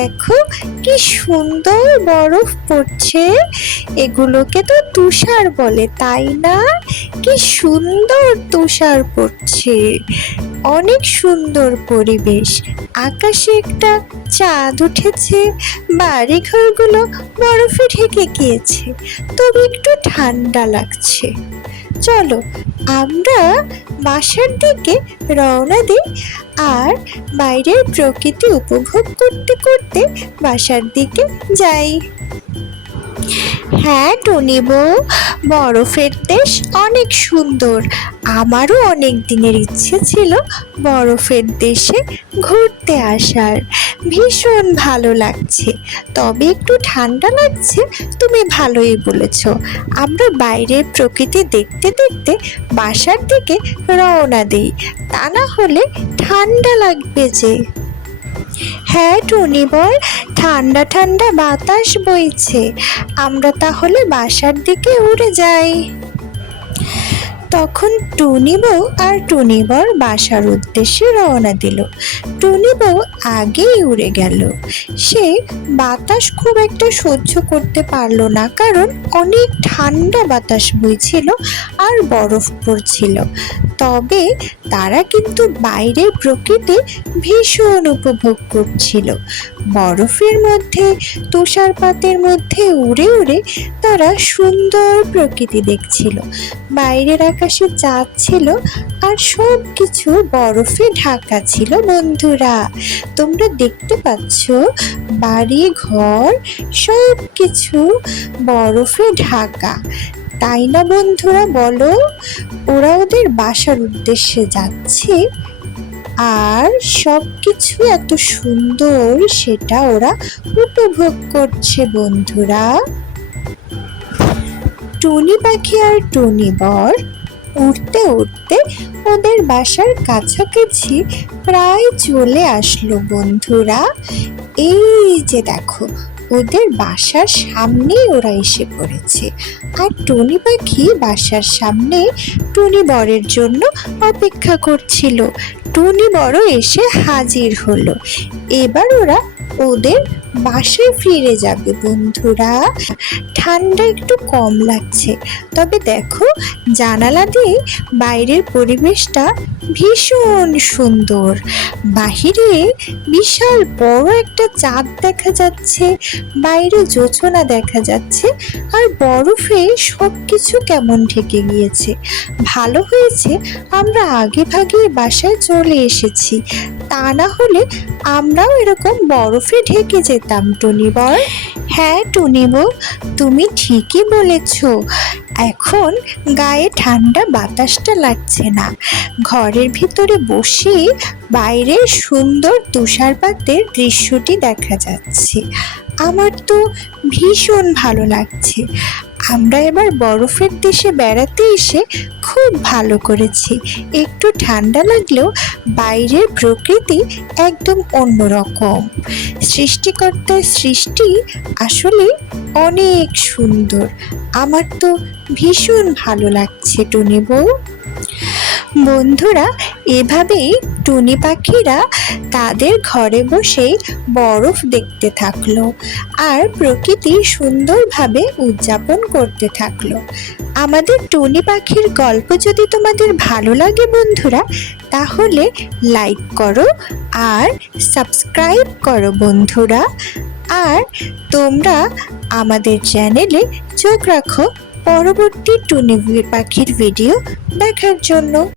দেখো কি সুন্দর বরফ পড়ছে। এগুলোকে তো তুষার বলে, তাই না? কি সুন্দর তুষার পড়ছে, অনেক সুন্দর পরিবেশ। আকাশে একটা চাঁদ উঠেছে, বাড়ি ঘরগুলো বরফে ঢেকে গিয়েছে, তবে একটু ঠান্ডা লাগছে। চলো আমরা বাসার দিকে রওনা দিই আর বাইরের প্রকৃতি উপভোগ করতে করতে বাসার দিকে যাই। হ্যাঁ টুনি বউ, বরফের দেশ অনেক সুন্দর। আমারও অনেক দিনের ইচ্ছে ছিল বরফের দেশে ঘুরতে আসার। ভীষণ ভালো লাগছে, তবে একটু ঠান্ডা লাগছে। তুমি ভালোই বলেছ। আমরা বাইরের প্রকৃতি দেখতে দেখতে বাসার দিকে রওনা দিই, তা না হলে ঠান্ডা লাগবে যে। হ্যাঁ টুনি বল, ঠান্ডা ঠান্ডা বাতাস বইছে, আমরা তাহলে বাসার দিকে উড়ে যাই। তখন টুনি বউ আর টুনি বর বাসার উদ্দেশ্যে রওনা দিল। টুনি বউ আগেই উড়ে গেল। সে বাতাস খুব একটা সহ্য করতে পারলো না, কারণ অনেক ঠান্ডা বাতাস বইছিল আর বরফ পড়ছিল। তবে তারা কিন্তু বাইরের প্রকৃতি ভীষণ উপভোগ করছিল। বরফের মধ্যে, তুষারপাতের মধ্যে উড়ে উড়ে তারা সুন্দর প্রকৃতি দেখছিল। বাইরের আকাশে চাঁদ ছিল আর সব কিছু বরফে ঢাকা ছিল। বন্ধুরা, তোমরা দেখতে পাচ্ছ বাড়ি ঘর সব কিছু বরফে ঢাকা, তাই না বন্ধুরা? বলো, ওরা ওদের বাসার উদ্দেশ্যে যাচ্ছে আর সব কিছু এত সুন্দর সেটা ওরা উপভোগ করছে। বন্ধুরা, টুনি পাখি আর টুনি বর উড়তে উড়তে ওদের বাসার কাছাকাছি প্রায় চলে আসলো। বন্ধুরা, এই যে দেখো, ওদের বাসার সামনেই ওরা এসে পড়েছে। আর টুনি পাখি বাসার সামনে টুনি বরের জন্য অপেক্ষা করছিল। টুনি বড় এসে হাজির হলো। এবার ওরা ওদের বাসায় ফিরে যাবে। বন্ধুরা, ঠান্ডা একটু কম লাগছে, তবে দেখো জানালা দিয়ে বাইরের পরিবেশটা ভীষণ সুন্দর। বাহিরে বিশাল বড় একটা চাঁদ দেখা যাচ্ছে, বাইরে জোছনা দেখা যাচ্ছে, আর বরফে সব কিছু কেমন ঢেকে গিয়েছে। ভালো হয়েছে আমরা আগে ভাগে বাসায় চলে এসেছি, তা না হলে আমরাও এরকম বরফে ঢেকে যেতাম। টুনি বর, হ্যাঁ টুনি বউ, তুমি ঠিকই বলেছ। এখন গায়ে ঠান্ডা বাতাসটা লাগছে না। ঘরের ভিতরে বসে বাইরের সুন্দর তুষারপাতের দৃশ্যটি দেখা যাচ্ছে। আমার তো ভীষণ ভালো লাগছে। আমরা এবার বরফের দেশে বেড়াতে এসে খুব ভালো করেছি। একটু ঠান্ডা লাগলেও বাইরের প্রকৃতি একদম অন্যরকম। সৃষ্টিকর্তার সৃষ্টি আসলে অনেক সুন্দর। আমার তো ভীষণ ভালো লাগছে টুনি বউ। বন্ধুরা, এভাবেই টুনি পাখিরা তাদের ঘরে বসেই বরফ দেখতে থাকলো আর প্রকৃতি সুন্দরভাবে উদযাপন করতে থাকলো। আমাদের টুনি পাখির গল্প যদি তোমাদের ভালো লাগে বন্ধুরা, তাহলে লাইক করো আর সাবস্ক্রাইব করো বন্ধুরা। আর তোমরা আমাদের চ্যানেলে চোখ রাখো পরবর্তী টুনি পাখির ভিডিও দেখার জন্য।